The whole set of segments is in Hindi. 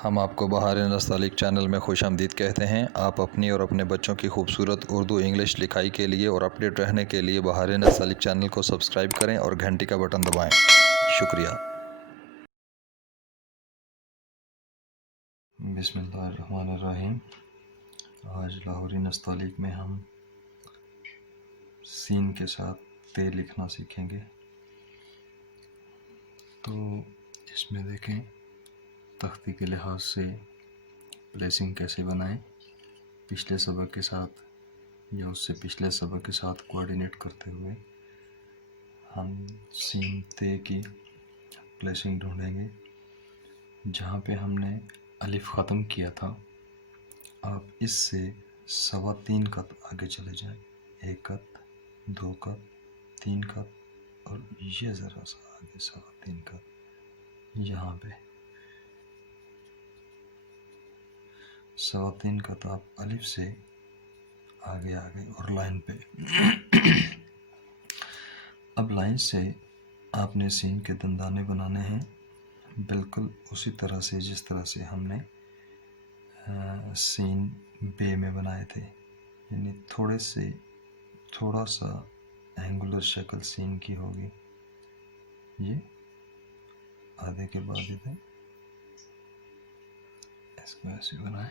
हम आपको बहार नस्तालिक चैनल में खुशामदीद कहते हैं। आप अपनी और अपने बच्चों की खूबसूरत उर्दू इंग्लिश लिखाई के लिए और अपडेट रहने के लिए बहार नस्तालिक चैनल को सब्सक्राइब करें और घंटी का बटन दबाएं। शुक्रिया। बिस्मिल्लाहिर्रहमानिर्रहीम। आज लाहौरी नस्तालिक में हम सीन के साथ ते लिखना सीखेंगे। तो इसमें देखें तख्ती के लिहाज से प्लेसिंग कैसे बनाएं, पिछले सबक के साथ या उससे पिछले सबक के साथ कोऑर्डिनेट करते हुए हम सीन ते की प्लेसिंग ढूंढेंगे। जहाँ पे हमने अलिफ ख़त्म किया था, आप इससे 3.25 कत आगे चले जाएं। 1 कत, 2 कत, 3 कत और ये ज़रा सा आगे 3.25 कत। यहाँ पे 3.25 कत आप अलिफ से आगे आ गए और लाइन पे अब लाइन से आपने सीन के दंदाने बनाने हैं, बिल्कुल उसी तरह से जिस तरह से हमने सीन बे में बनाए थे। यानी थोड़ा सा एंगुलर शक्ल सीन की होगी। ये आधे के बाद इधर इसको ऐसे बनाए।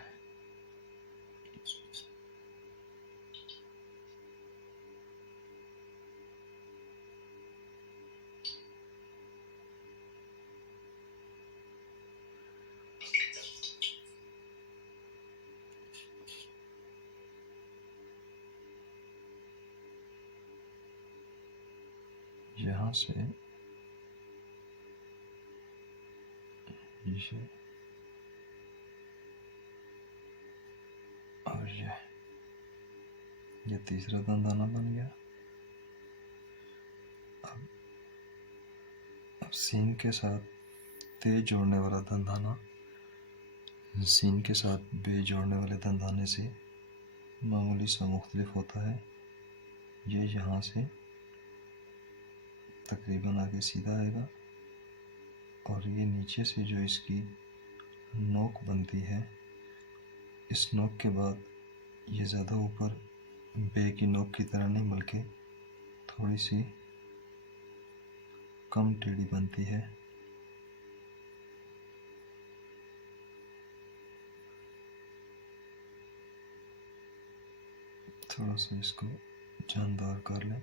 यहाँ से ये और ये तीसरा दंदाना बन गया। अब सीन के साथ ते जोड़ने वाला दंदाना सीन के साथ बे जोड़ने वाले दंदाने से मामूली सा मुख्तलिफ होता है। ये यहाँ से तकरीबन आगे सीधा आएगा और ये नीचे से जो इसकी नोक बनती है, इस नोक के बाद ये ज़्यादा ऊपर बे की नोक की तरह नहीं बल्कि थोड़ी सी कम टेढ़ी बनती है। थोड़ा सा इसको जानदार कर लें।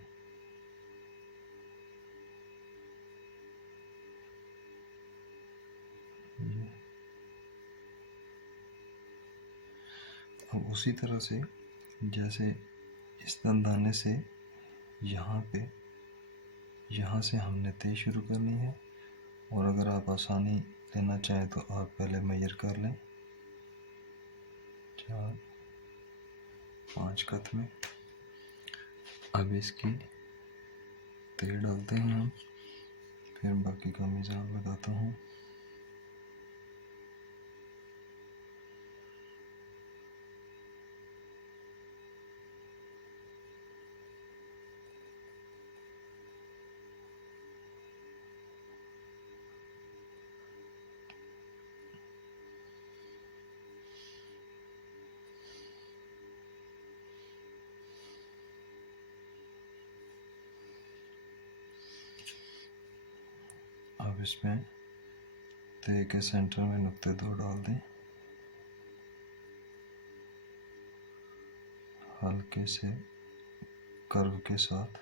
अब उसी तरह से जैसे इस दंदाने से यहाँ से हमने ते शुरू करनी है। और अगर आप आसानी लेना चाहें तो आप पहले मेजर कर लें 4-5 कत में। अब इसकी ते डालते हैं हम, फिर बाकी का मिजान लगाता हूँ। अब इसमें ते के सेंटर में नुक्ते 2 डाल दें, हल्के से कर्व के साथ।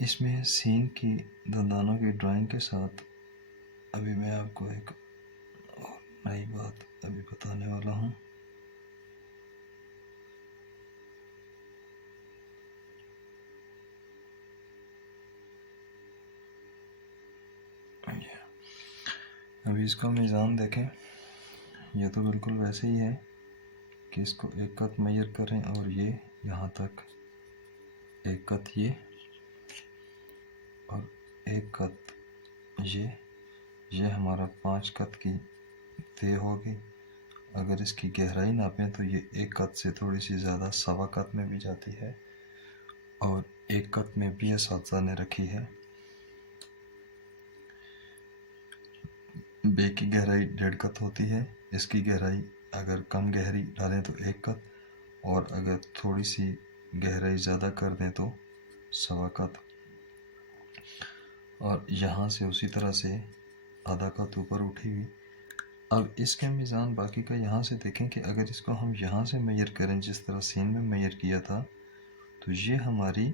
इसमें सीन की दंदानों की ड्राइंग के साथ अभी मैं आपको एक और नई बात अभी बताने वाला हूँ। अभी इसका मीज़ान देखें, ये तो बिल्कुल वैसे ही है कि इसको 1 कत मेजर करें और ये यहाँ तक 1 कत ये और 1 कत ये हमारा 5 कत की ते होगी। अगर अगर इसकी गहराई नापें तो ये 1 कत से थोड़ी सी ज़्यादा 1.25 कत में भी जाती है, और 1 कत में भी असातिज़ा ने रखी है। बे की गहराई 1.5 कत होती है, इसकी गहराई अगर कम गहरी डालें तो 1 कत, और अगर थोड़ी सी गहराई ज़्यादा कर दें तो 1.25 कत, और यहाँ से उसी तरह से आधा कत ऊपर उठी हुई। अब इसके मीज़ान बाकी का यहाँ से देखें कि अगर इसको हम यहाँ से मेजर करें जिस तरह सीन में मेजर किया था, तो ये हमारी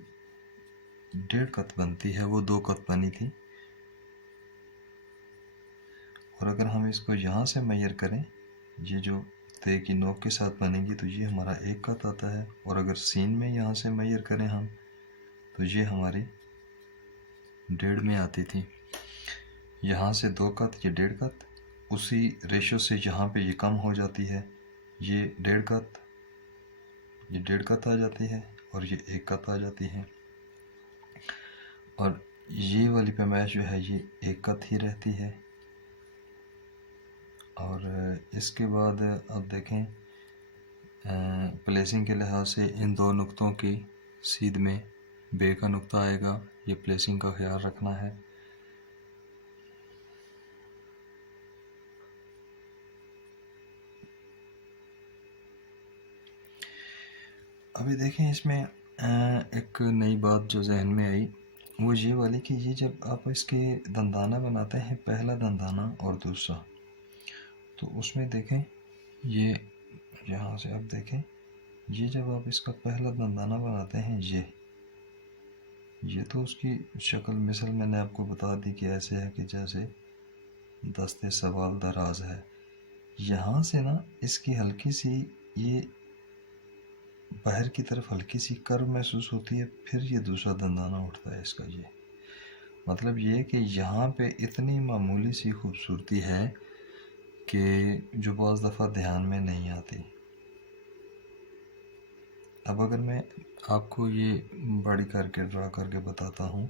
1.5 कत बनती है, वो 2 कत बनी थी। और अगर हम इसको यहाँ से मेजर करें, ये जो ते की नोक के साथ बनेगी, तो ये हमारा 1 कत आता है। और अगर सीन में यहाँ से मेजर करें हम, तो ये हमारी 1.5 में आती थी। यहाँ से 2 कत, ये 1.5 कत, उसी रेशो से यहाँ पे ये कम हो जाती है, ये 1.5 कत, ये 1.5 कत आ जाती है, और ये 1 कत आ जाती है। और ये वाली पैमाइश जो है ये 1 कत ही रहती है। और इसके बाद अब देखें, प्लेसिंग के लिहाज से इन 2 नुक्तों की सीध में बे का नुक्ता आएगा, ये प्लेसिंग का ख्याल रखना है। अभी देखें इसमें एक नई बात जो जहन में आई, वो ये वाली कि ये जब आप इसके दंदाना बनाते हैं, पहला दंदाना और दूसरा, तो उसमें देखें ये यहाँ से अब देखें, ये जब आप इसका पहला दंदाना बनाते हैं, ये तो उसकी शक्ल मिसल मैंने आपको बता दी कि ऐसे है कि जैसे दस्ते सवाल दराज है। यहाँ से ना इसकी हल्की सी ये बाहर की तरफ हल्की सी कर्व महसूस होती है, फिर ये दूसरा दंदाना उठता है इसका। ये मतलब ये कि यहाँ पे इतनी मामूली सी खूबसूरती है कि जो बाज़ दफ़ा ध्यान में नहीं आती। अब अगर मैं आपको ये बड़ी करके ड्रा करके बताता हूँ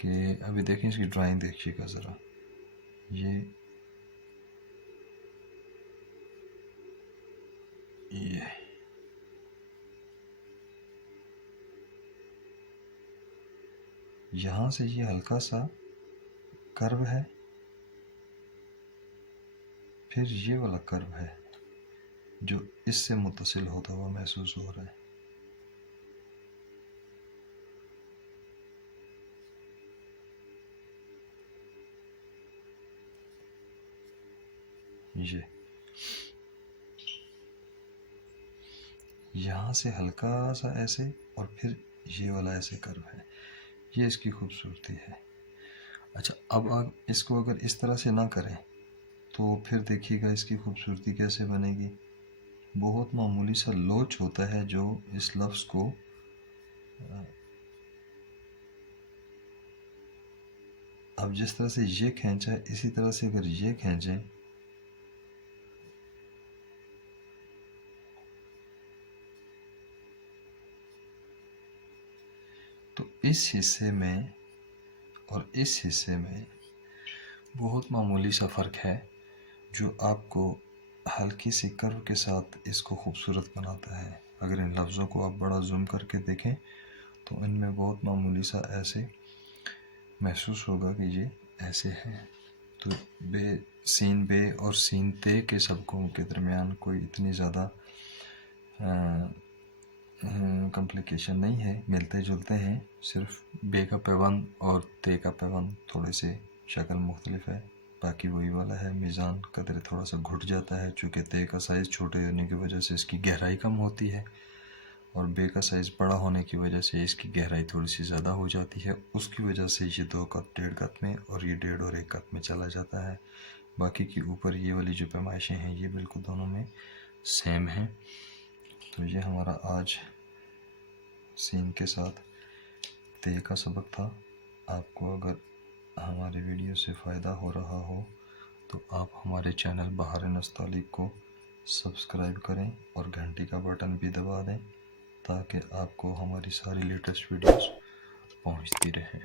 कि अभी देखें इसकी ड्राइंग देखिएगा ज़रा, ये यहाँ से ये हल्का सा कर्व है, फिर ये वाला कर्व है जो इससे मुत्तसिल होता हुआ महसूस हो रहा है। ये यहाँ से हल्का सा ऐसे, और फिर ये वाला ऐसे कर्व है, ये इसकी खूबसूरती है। अच्छा, अब आप इसको अगर इस तरह से ना करें तो फिर देखिएगा इसकी खूबसूरती कैसे बनेगी। बहुत मामूली सा लोच होता है जो इस लफ्ज़ को अब जिस तरह से ये खींचा है, इसी तरह से अगर ये खींचें तो इस हिस्से में और इस हिस्से में बहुत मामूली सा फ़र्क है, जो आपको हल्की सी कर्व के साथ इसको खूबसूरत बनाता है। अगर इन लफ्ज़ों को आप बड़ा जूम करके देखें तो इनमें बहुत मामूली सा ऐसे महसूस होगा कि ये ऐसे है। तो सीन बे और सीन ते के सबकों के दरमियान कोई इतनी ज़्यादा कॉम्प्लिकेशन नहीं है, मिलते जुलते हैं। सिर्फ बे का पैबंद और ते का पैबंद थोड़े से शक्ल मुख्तलिफ है, बाकी वही वाला है। मीज़ान कदर थोड़ा सा घुट जाता है, चूँकि ते का साइज़ छोटे होने की वजह से इसकी गहराई कम होती है, और बे का साइज़ बड़ा होने की वजह से इसकी गहराई थोड़ी सी ज़्यादा हो जाती है। उसकी वजह से ये 2 कत 1.5 कत में, और ये 1.5 और 1 कत में चला जाता है। बाकी की ऊपर ये वाली जो पैमाइशें हैं ये बिल्कुल दोनों में सेम हैं। तो ये हमारा आज सीन के साथ ते का सबक था। आपको अगर हमारे वीडियो से फ़ायदा हो रहा हो तो आप हमारे चैनल बहार नस्तालिक को सब्सक्राइब करें और घंटी का बटन भी दबा दें, ताकि आपको हमारी सारी लेटेस्ट वीडियोस पहुंचती रहें।